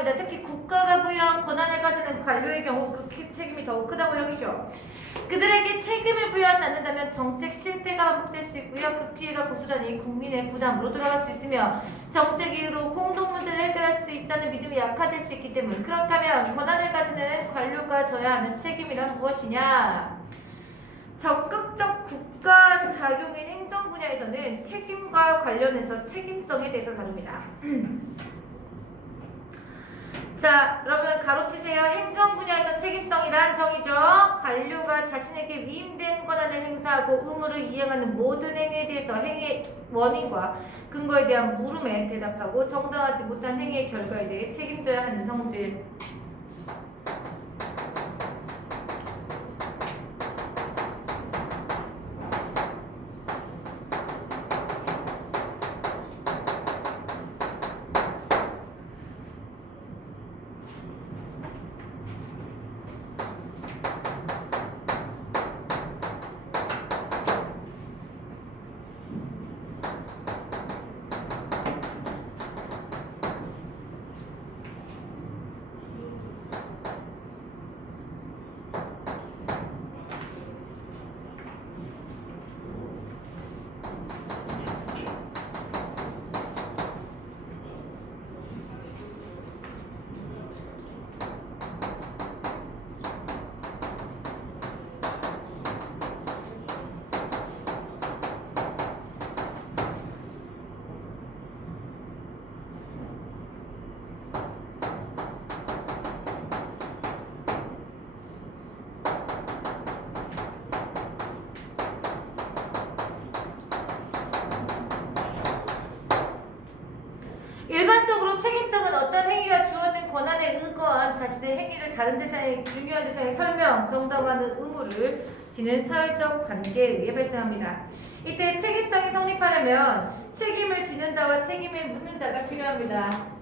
중요합니다. 특히 국가가 부여한 권한을 가지는 관료의 경우 그 책임이 더욱 크다고 여기죠. 그들에게 책임을 부여하지 않는다면 정책 실패가 반복될 수 있고요. 그 피해가 고스란히 국민의 부담으로 돌아갈 수 있으며 정책 이후로 공동 문제를 해결할 수 있다는 믿음이 약화될 수 있기 때문. 그렇다면 권한을 가지는 관료가 져야 하는 책임이란 무엇이냐? 적극적 국가 작용인 행정 분야에서는 책임과 관련해서 책임성에 대해서 다룹니다. 자, 여러분 가로치세요. 행정 분야에서 책임성이란 정의죠. 관료가 자신에게 위임된 권한을 행사하고 의무를 이행하는 모든 행위에 대해서 행위의 원인과 근거에 대한 물음에 대답하고 정당하지 못한 행위의 결과에 대해 책임져야 하는 성질. 일반적으로 책임성은 어떤 행위가 주어진 권한에 의거한 자신의 행위를 다른 대상에 중요한 대상에 설명, 정당화하는 의무를 지는 사회적 관계에 의해 발생합니다. 이때 책임성이 성립하려면 책임을 지는 자와 책임을 묻는 자가 필요합니다.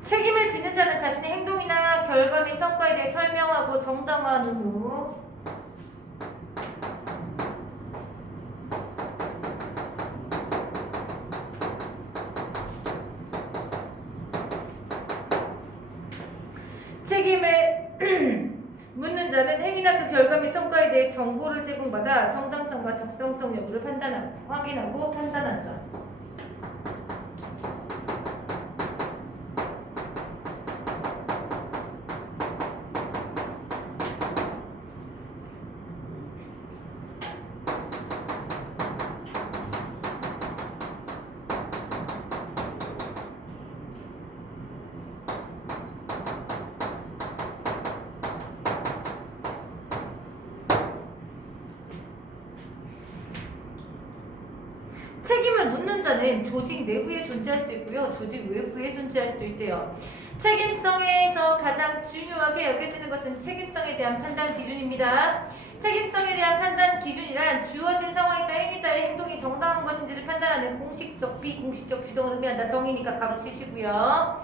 책임을 지는 자는 자신의 행동이나 결과 및 성과에 대해 설명하고 정당화하는 후 책임을 묻는 자는 행위나 그 결과 및 성과에 대해 정보를 제공받아 정당성과 적성성 여부를 확인하고 판단하죠. 책임을 묻는 자는 조직 내부에 존재할 수도 있고요. 조직 외부에 존재할 수도 있대요. 책임성에서 가장 중요하게 여겨지는 것은 책임성에 대한 판단 기준입니다. 책임성에 대한 판단 기준이란 주어진 상황에서 행위자의 행동이 정당한 것인지를 판단하는 공식적, 비공식적 규정을 의미한다. 정의니까 가로치시고요.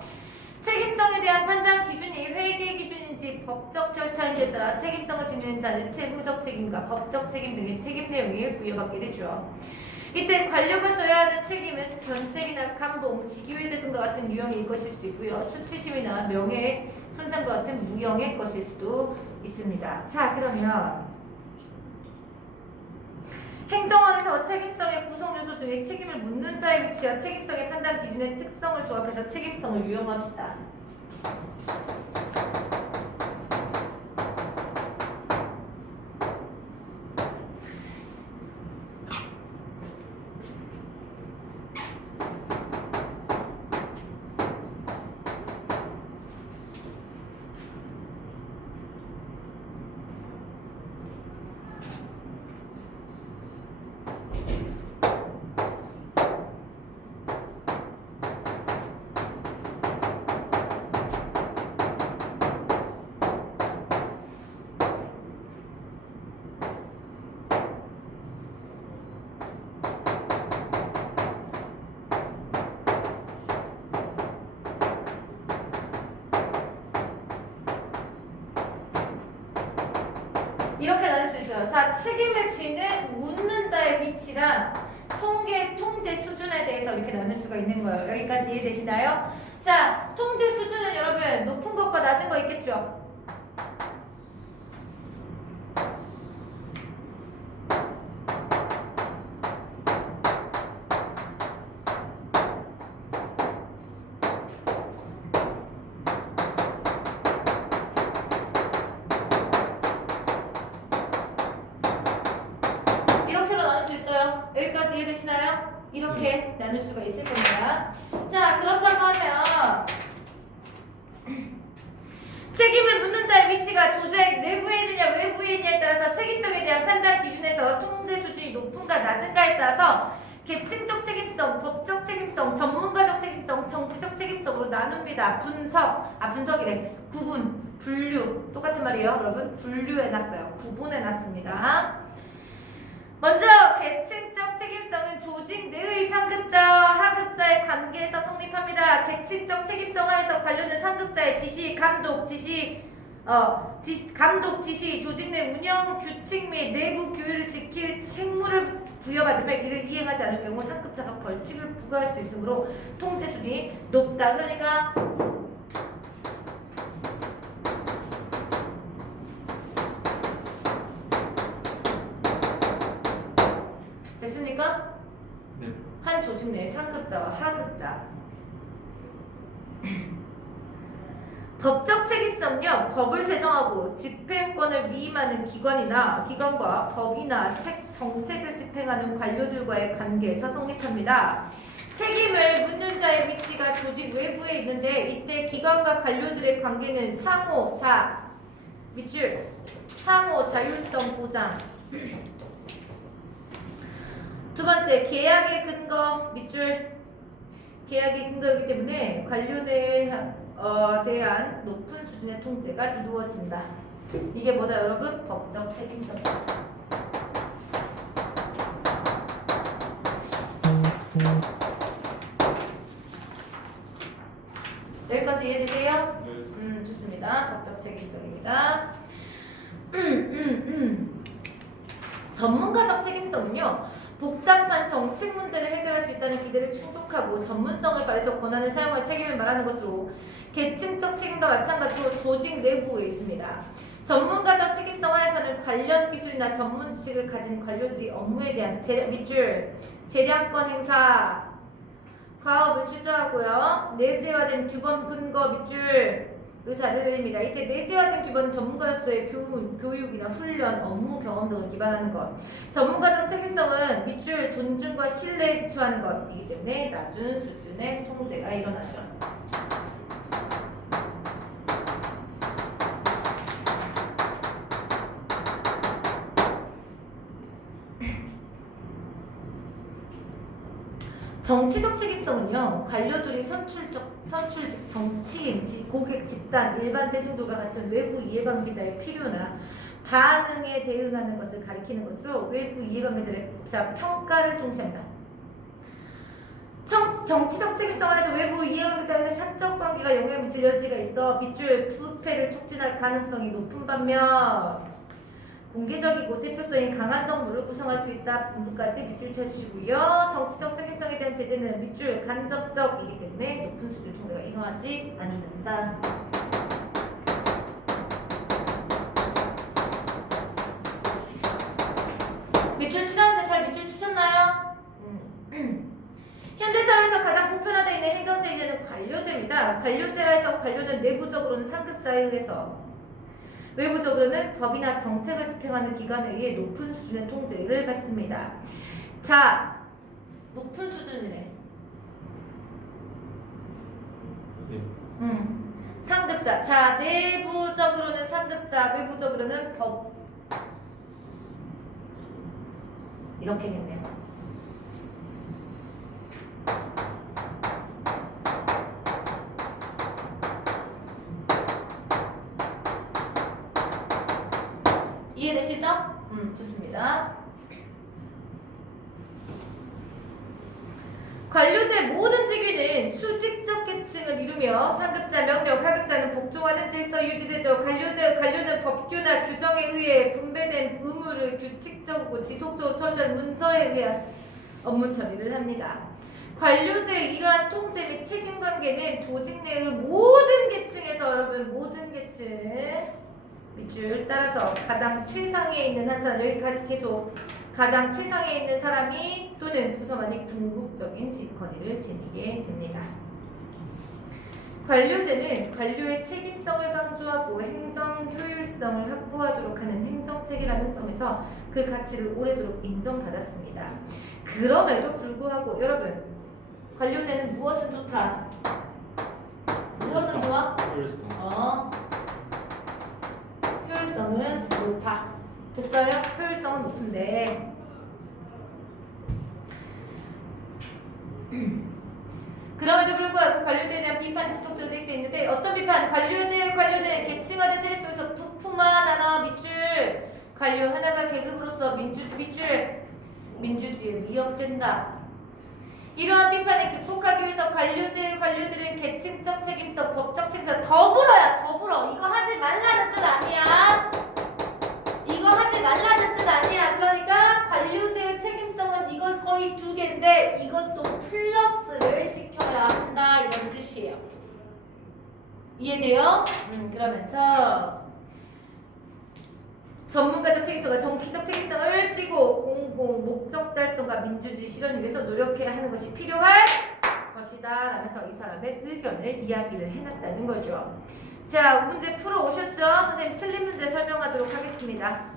책임성에 대한 판단 기준이 회계 기준인지 법적 절차인지에 따라 책임성을 지니는 자는 채무적 책임과 법적 책임 등의 책임 내용이 부여받게 되죠. 이때 관료가 져야 하는 책임은 견책이나 감봉, 직위회제 등과 같은 유형의 것일 수도 있고요. 수치심이나 명예 손상과 같은 무형의 것일 수도 있습니다. 자, 그러면 행정학에서 책임성의 구성 요소 중에 책임을 묻는 자의 위치와 책임성의 판단 기준의 특성을 조합해서 책임성을 유형합시다. 이렇게 나눌 수 있어요. 자, 책임을 지는 묻는 자의 위치랑 통제 수준에 대해서 이렇게 나눌 수가 있는 거예요. 여기까지 이해되시나요? 자, 통제 수준은 여러분 높은 것과 낮은 거 있겠죠? 여기까지 이해되시나요? 이렇게 나눌 수가 있을 겁니다. 자, 그렇다고 하면 책임을 묻는 자의 위치가 조직 내부에 있느냐 외부에 있느냐에 따라서 책임성에 대한 판단 기준에서 통제 수준이 높은가 낮은가에 따라서 계층적 책임성, 법적 책임성, 전문가적 책임성, 정치적 책임성으로 나눕니다. 분석이래. 구분, 분류. 똑같은 말이에요, 여러분. 분류해놨어요. 구분해놨습니다. 먼저 계층적 책임성은 조직 내의 상급자와 하급자의 관계에서 성립합니다. 계층적 책임성 하에서 관련된 상급자의 지시, 감독, 조직 내 운영 규칙 및 내부 규율을 지킬 책무를 부여받으면 이를 이행하지 않을 경우 상급자가 벌칙을 부과할 수 있으므로 통제 수준이 높다. 그러니까 됐습니까? 네. 한 조직 내 상급자와 하급자. 법적 책임성요. 법을 제정하고 집행권을 위임하는 기관과 법이나 정책을 집행하는 관료들과의 관계에서 성립합니다. 책임을 묻는 자의 위치가 조직 외부에 있는데 이때 기관과 관료들의 관계는 상호 자율성 보장. 두 번째, 계약의 근거 밑줄. 계약의 근거이기 때문에 관료에 대한 높은 수준의 통제가 이루어진다. 이게 뭐다, 여러분? 법적 책임성. 여기까지 이해되세요? 네. 좋습니다. 법적 책임성입니다. 전문가적 책임성은요. 복잡한 정책 문제를 해결할 수 있다는 기대를 충족하고 전문성을 발휘해서 권한을 사용할 책임을 말하는 것으로 계층적 책임과 마찬가지로 조직 내부에 있습니다. 전문가적 책임성 하에서는 관련 기술이나 전문 지식을 가진 관료들이 업무에 대한 재량권 행사, 과업을 추저하고요. 내재화된 규범 근거 밑줄 의사를 내립니다. 이때 내재화된 규범은 전문가로서의 교육이나 훈련, 업무 경험 등을 기반하는 것. 전문가적 책임성은 밑줄 존중과 신뢰에 기초하는 것이기 때문에 낮은 수준의 통제가 일어나죠. 정치적 책임성은요, 관료들이 선출직 정치인, 고객, 집단, 일반 대중들과 같은 외부 이해관계자의 필요나 반응에 대응하는 것을 가리키는 것으로 외부 이해관계자의 평가를 중시합니다. 정치적 책임성에서 외부 이해관계자의 사적 관계가 영향을 미칠 여지가 있어 밑줄 부패를 촉진할 가능성이 높은 반면 공개적이고 대표성이 강한 정부를 구성할 수 있다. 부분까지 밑줄 쳐주시고요. 정치적 책임성에 대한 제재는 밑줄 간접적이기 때문에 높은 수준의 통제가 일어나지 않는다. 밑줄 치라는데 잘 밑줄 치셨나요? 현대사회에서 가장 보편화되어 있는 행정제재는 관료제입니다. 관료제하에서 관료는 내부적으로는 상급자에 의해서 외부적으로는 법이나 정책을 집행하는 기관에 의해 높은 수준의 통제를 받습니다. 자, 높은 수준이네. 네. 상급자. 자, 내부적으로는 상급자, 외부적으로는 법. 이렇게 됐네요. 이해되시죠? 좋습니다. 관료제의 모든 직위는 수직적 계층을 이루며 상급자, 명령, 하급자는 복종하는 질서 유지되죠. 관료는 법규나 규정에 의해 분배된 의무를 규칙적이고 지속적으로 처리하는 문서에 의한 업무 처리를 합니다. 관료제의 이러한 통제 및 책임 관계는 조직 내의 모든 계층에서 여러분 모든 계층 밑줄 따라서 가장 최상위에 있는 한 사람 여기까지 계속 가장 최상위에 있는 사람이 또는 부서만이 궁극적인 직권위를 지니게 됩니다. 관료제는 관료의 책임성을 강조하고 행정 효율성을 확보하도록 하는 행정책이라는 점에서 그 가치를 오래도록 인정받았습니다. 그럼에도 불구하고 여러분 관료제는 무엇은 좋다? 무엇은 좋아? 효율성. 효율성은 높아. 됐어요? 효율성은 높은데 그럼에도 불구하고 관료제에 대한 비판이 지속적으로 될 수 있는데 어떤 비판? 관료제의 관료는 계층화된 체제 속에서 부품화 단어 밑줄 관료 하나가 계급으로서 민주주의에 미역된다. 이러한 비판을 극복하기 위해서 관료제의 관료들은 계층적 책임성, 법적 책임성 더불어 이거 하지 말라는 뜻 아니야. 이거 하지 말라는 뜻 아니야. 그러니까 관료제의 책임성은 이거 거의 두 개인데 이것도 플러스를 시켜야 한다 이런 뜻이에요. 이해돼요? 그러면서 전문가적 책임성과 정기적 책임성을 지고 공공 목적 달성과 민주주의 실현을 위해서 노력해야 하는 것이 필요할 것이다 라면서 이 사람의 의견을 이야기를 해놨다는 거죠. 자, 문제 풀어 오셨죠? 선생님 틀린 문제 설명하도록 하겠습니다.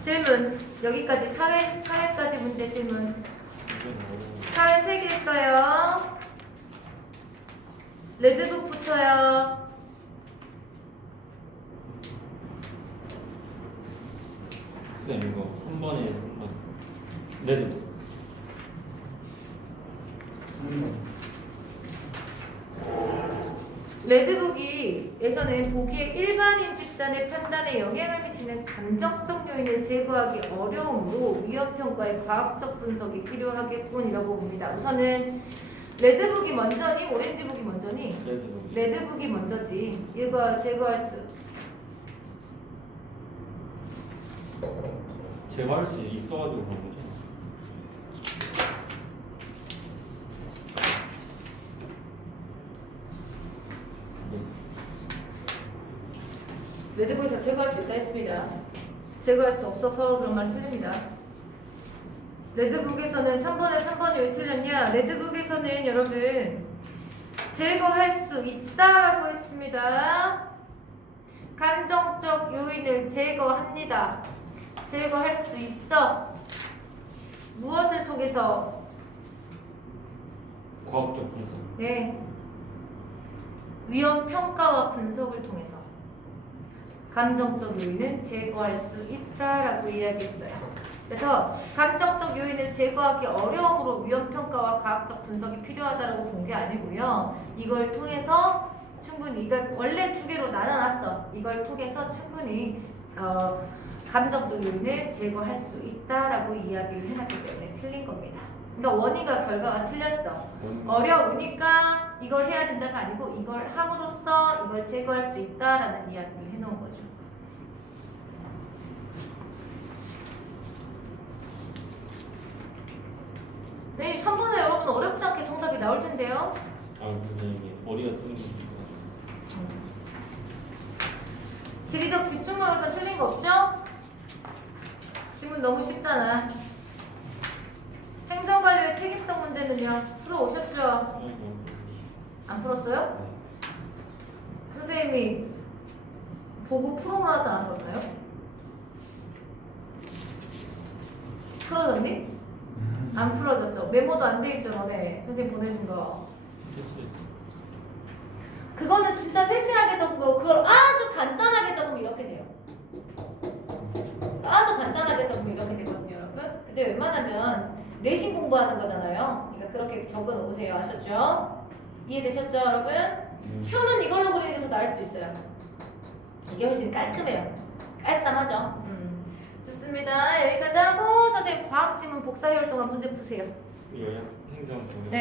질문 여기까지 사회까지 문제 질문. 사회 3개 했어요. 레드북 붙여요. 쌤 이거 3번에 3번. 네. 레드북에서는 보기에 일반인 집단의 판단에 영향을 미치는 감정적 요인을 제거하기 어려우므로 위험평가의 과학적 분석이 필요하겠군이라고 봅니다. 우선은 레드북이 먼저니 오렌지북이 먼저니? 레드북이 먼저지. 이거 제거할 수 제거할 수 있어가지고 그런 거죠. 레드북에서 제거할 수 있다 했습니다. 제거할 수 없어서 그런 말 틀립니다. 레드북에서는 3번이 왜 틀렸냐? 레드북에서는 여러분 제거할 수 있다라고 했습니다. 감정적 요인을 제거합니다. 제거할 수 있어. 무엇을 통해서? 과학적 분석. 네. 위험 평가와 분석을 통해서 감정적 요인은 제거할 수 있다라고 이야기했어요. 그래서 감정적 요인을 제거하기 어려움으로 위험 평가와 과학적 분석이 필요하다라고 본 게 아니고요. 이걸 통해서 충분히 이걸 원래 두 개로 나눠놨어. 이걸 통해서 충분히 감정적 요인을 제거할 수 있다라고 이야기를 해놨기 때문에 틀린 겁니다. 그러니까 원인과 결과가 틀렸어. 어려우니까 이걸 해야 된다가 아니고 이걸 함으로써 이걸 제거할 수 있다라는 이야기를 해놓은 거죠. 네, 3번에 여러분 어렵지 않게 정답이 나올 텐데요. 근데 이게 머리가 뜨는 거. 지리적 집중력에서 틀린 거 없죠? 질문 너무 쉽잖아. 행정관료의 책임성 문제는요? 풀어오셨죠? 안 풀었어요? 선생님이 보고 풀어만 하지 않았었나요? 풀어졌니? 안 풀어졌죠? 메모도 안 돼 있죠 너네 선생님 보내준 거. 그거는 진짜 세세하게 적고 그걸 아주 간단하게 적으면 이렇게 돼요. 아주 간단하게 적으면 이렇게 되거든요 여러분. 근데 웬만하면 내신 공부하는 거잖아요. 그러니까 그렇게 적어 놓으세요. 아셨죠? 이해되셨죠 여러분? 표는 이걸로 그리는 게 더 나을 수도 있어요. 이게 훨씬 깔끔해요. 깔쌈하죠? 좋습니다. 여기까지 하고 선생님 과학 지문 복사 해올 동안 문제 푸세요. 요약 행정 경영. 네.